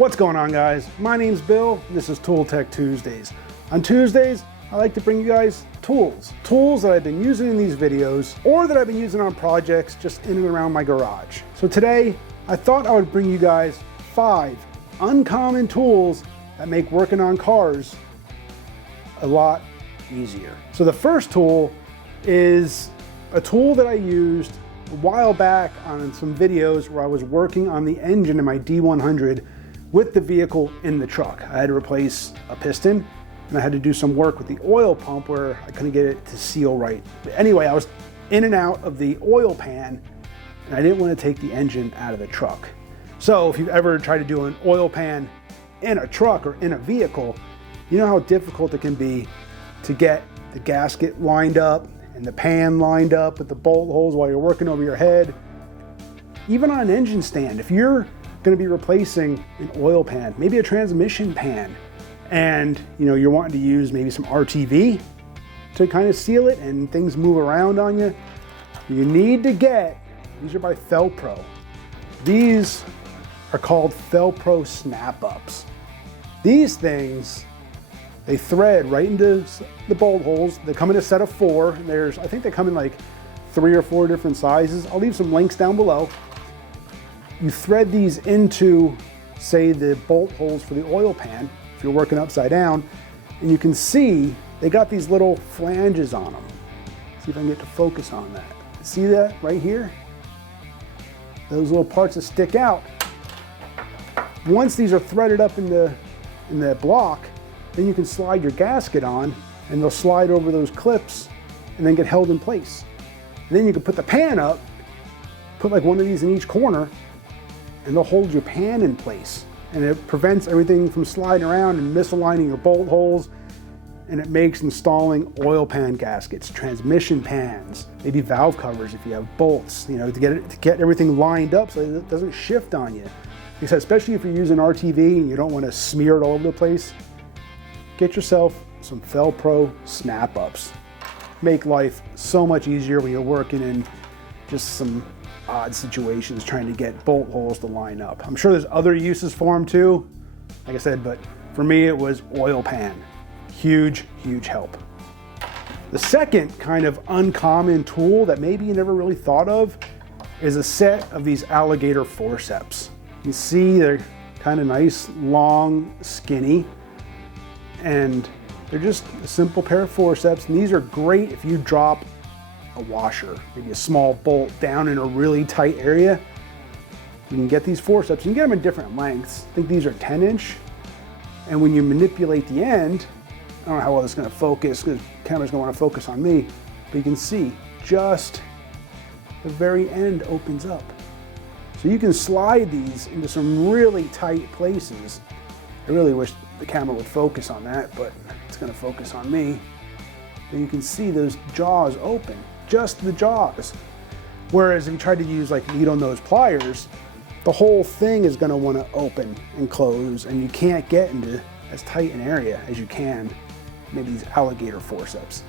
What's going on, guys? My name's Bill, and this is Tool Tech Tuesdays. On Tuesdays, I like to bring you guys tools that I've been using in these videos or that I've been using on projects just in and around my garage. So today, I thought I would bring you guys 5 uncommon tools that make working on cars a lot easier. So the first tool is a tool that I used a while back on some videos where I was working on the engine in my D100 with the vehicle in the truck. I had to replace a piston and I had to do some work with the oil pump where I couldn't get it to seal right. But anyway, I was in and out of the oil pan and I didn't want to take the engine out of the truck. So if you've ever tried to do an oil pan in a truck or in a vehicle, you know how difficult it can be to get the gasket lined up and the pan lined up with the bolt holes while you're working over your head. Even on an engine stand, if you're going to be replacing an oil pan, maybe a transmission pan, and you're wanting to use maybe some RTV to kind of seal it and things move around on you, you need to get, these are by Felpro. These are called Felpro snap-ups. These things, they thread right into the bolt holes. They come in a set of 4. I think they come in like 3 or 4 different sizes. I'll leave some links down below. You thread these into, say, the bolt holes for the oil pan, if you're working upside down, and you can see they got these little flanges on them. See if I can get to focus on that. See that right here? Those little parts that stick out. Once these are threaded up in the block, then you can slide your gasket on and they'll slide over those clips and then get held in place. And then you can put the pan up, put like one of these in each corner, and they'll hold your pan in place. And it prevents everything from sliding around and misaligning your bolt holes. And it makes installing oil pan gaskets, transmission pans, maybe valve covers if you have bolts, to get everything lined up so that it doesn't shift on you. Because especially if you're using RTV and you don't want to smear it all over the place, get yourself some Felpro snap-ups. Make life so much easier when you're working in just some odd situations trying to get bolt holes to line up. I'm sure there's other uses for them too, like I said, but for me it was oil pan. Huge, huge help. The second kind of uncommon tool that maybe you never really thought of is a set of these alligator forceps. You see they're kind of nice, long, skinny, and they're just a simple pair of forceps, and these are great if you drop a washer, maybe a small bolt down in a really tight area. You can get these forceps. You can get them in different lengths. I think these are 10-inch. And when you manipulate the end, I don't know how well this is going to focus because the camera's going to want to focus on me, but you can see just the very end opens up. So you can slide these into some really tight places. I really wish the camera would focus on that, but it's going to focus on me. And you can see those jaws open, just the jaws. Whereas if you try to use like needle nose pliers, the whole thing is going to want to open and close, and you can't get into as tight an area as you can. Maybe these alligator forceps.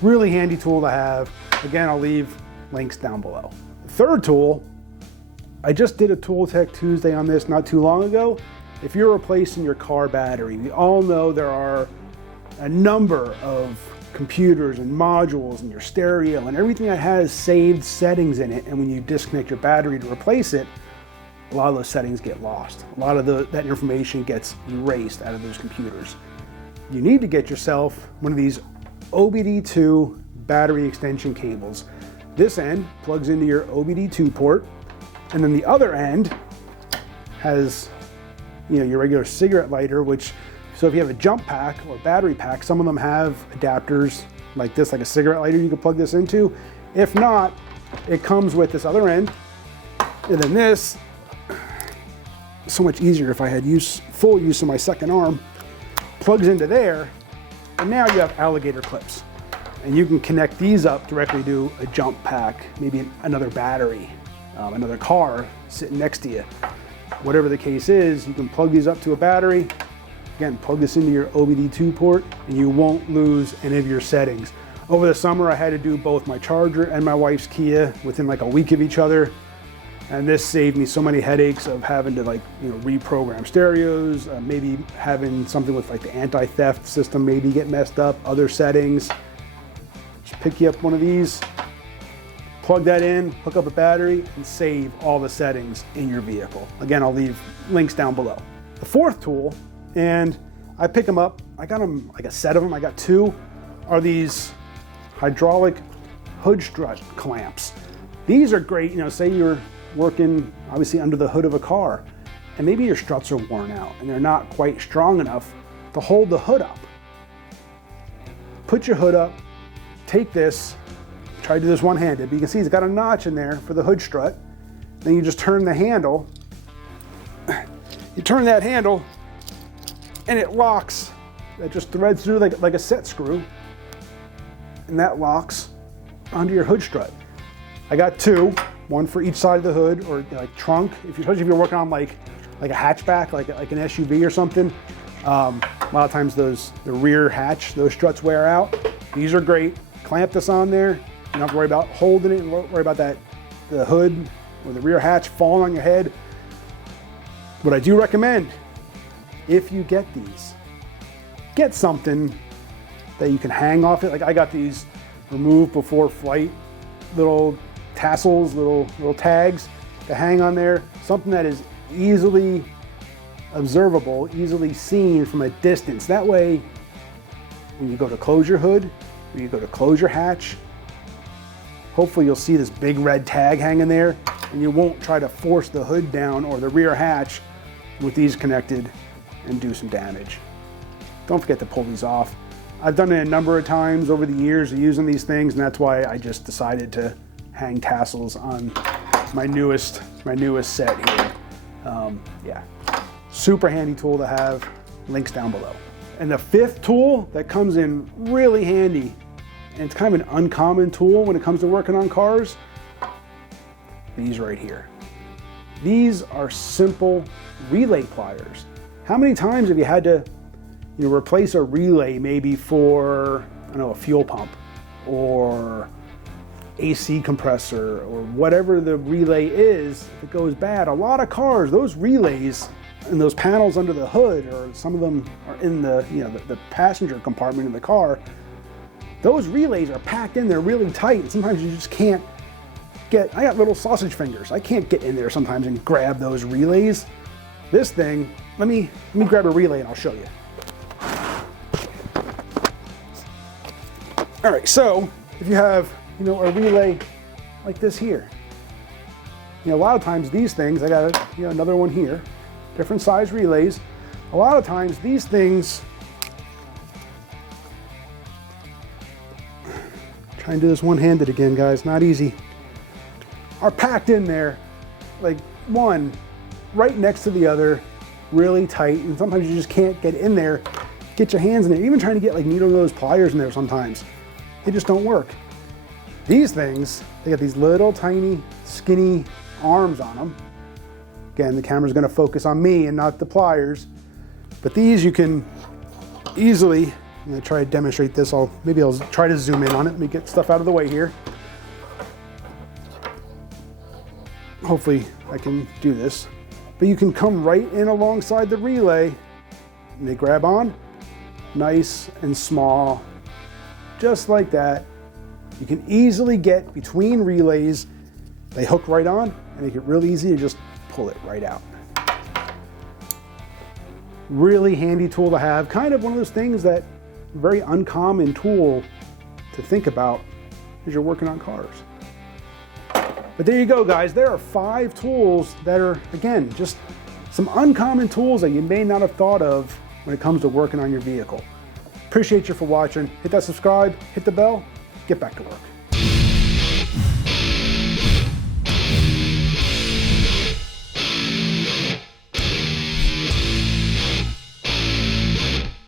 Really handy tool to have. Again, I'll leave links down below. The third tool, I just did a Tool Tech Tuesday on this not too long ago. If you're replacing your car battery, we all know there are a number of computers and modules and your stereo and everything that has saved settings in it, and when you disconnect your battery to replace it, a lot of those settings get lost. A lot of that information gets erased out of those computers. You need to get yourself one of these OBD2 battery extension cables. This end plugs into your OBD2 port, and then the other end has your regular cigarette lighter, so if you have a jump pack or battery pack, some of them have adapters like this, like a cigarette lighter you can plug this into. If not, it comes with this other end, and then this, so much easier if I had full use of my second arm, plugs into there, and now you have alligator clips. And you can connect these up directly to a jump pack, maybe another battery, another car sitting next to you. Whatever the case is, you can plug these up to a battery. Again, plug this into your OBD2 port and you won't lose any of your settings. Over the summer, I had to do both my charger and my wife's Kia within like a week of each other. And this saved me so many headaches of having to reprogram stereos, maybe having something with like the anti-theft system maybe get messed up, other settings. Just pick you up one of these, plug that in, hook up a battery, and save all the settings in your vehicle. Again, I'll leave links down below. The fourth tool, and I pick them up, I got them like a set of them, I got two, are these hydraulic hood strut clamps. These are great, say you're working obviously under the hood of a car and maybe your struts are worn out and they're not quite strong enough to hold the hood up. Put your hood up, take this, try to do this one-handed, but you can see it's got a notch in there for the hood strut. Then you just turn the handle, you turn that handle and it locks. That just threads through like a set screw, and that locks onto your hood strut. I got two, one for each side of the hood or like trunk. Especially if you're working on like a hatchback, like an SUV or something. A lot of times the rear hatch, those struts wear out. These are great. Clamp this on there. You don't have to worry about holding it and worry about the hood or the rear hatch falling on your head. What I do recommend, if you get these, get something that you can hang off it. Like I got these remove before flight little tassels, little tags to hang on there. Something that is easily observable, easily seen from a distance. That way, when you go to close your hood, when you go to close your hatch, hopefully you'll see this big red tag hanging there and you won't try to force the hood down or the rear hatch with these connected and do some damage. Don't forget to pull these off. I've done it a number of times over the years of using these things, and that's why I just decided to hang tassels on my newest set here. Yeah, super handy tool to have. Links down below. And the fifth tool that comes in really handy, and it's kind of an uncommon tool when it comes to working on cars, these right here. These are simple relay pliers. How many times have you had to replace a relay maybe for, a fuel pump or AC compressor or whatever the relay is that goes bad? A lot of cars, those relays and those panels under the hood, or some of them are in the passenger compartment in the car, those relays are packed in there really tight, and sometimes you just can't I got little sausage fingers. I can't get in there sometimes and grab those relays. This thing, let me grab a relay and I'll show you. All right, so if you have, a relay like this here, a lot of times these things, I got another one here, different size relays. A lot of times these things, try and do this one-handed again, guys, not easy, are packed in there, like one right next to the other, really tight, and sometimes you just can't get in there, get your hands in there. Even trying to get like needle nose pliers in there sometimes, they just don't work. These things, they got these little tiny skinny arms on them. Again, the camera's gonna focus on me and not the pliers, but these you can easily, I'm gonna try to demonstrate this. Maybe I'll try to zoom in on it. Let me get stuff out of the way here. Hopefully I can do this. But you can come right in alongside the relay and they grab on, nice and small, just like that. You can easily get between relays. They hook right on and make it real easy to just pull it right out. Really handy tool to have. Kind of one of those things that very uncommon tool to think about as you're working on cars. But there you go, guys. There are 5 tools that are, again, just some uncommon tools that you may not have thought of when it comes to working on your vehicle. Appreciate you for watching. Hit that subscribe, hit the bell, get back to work.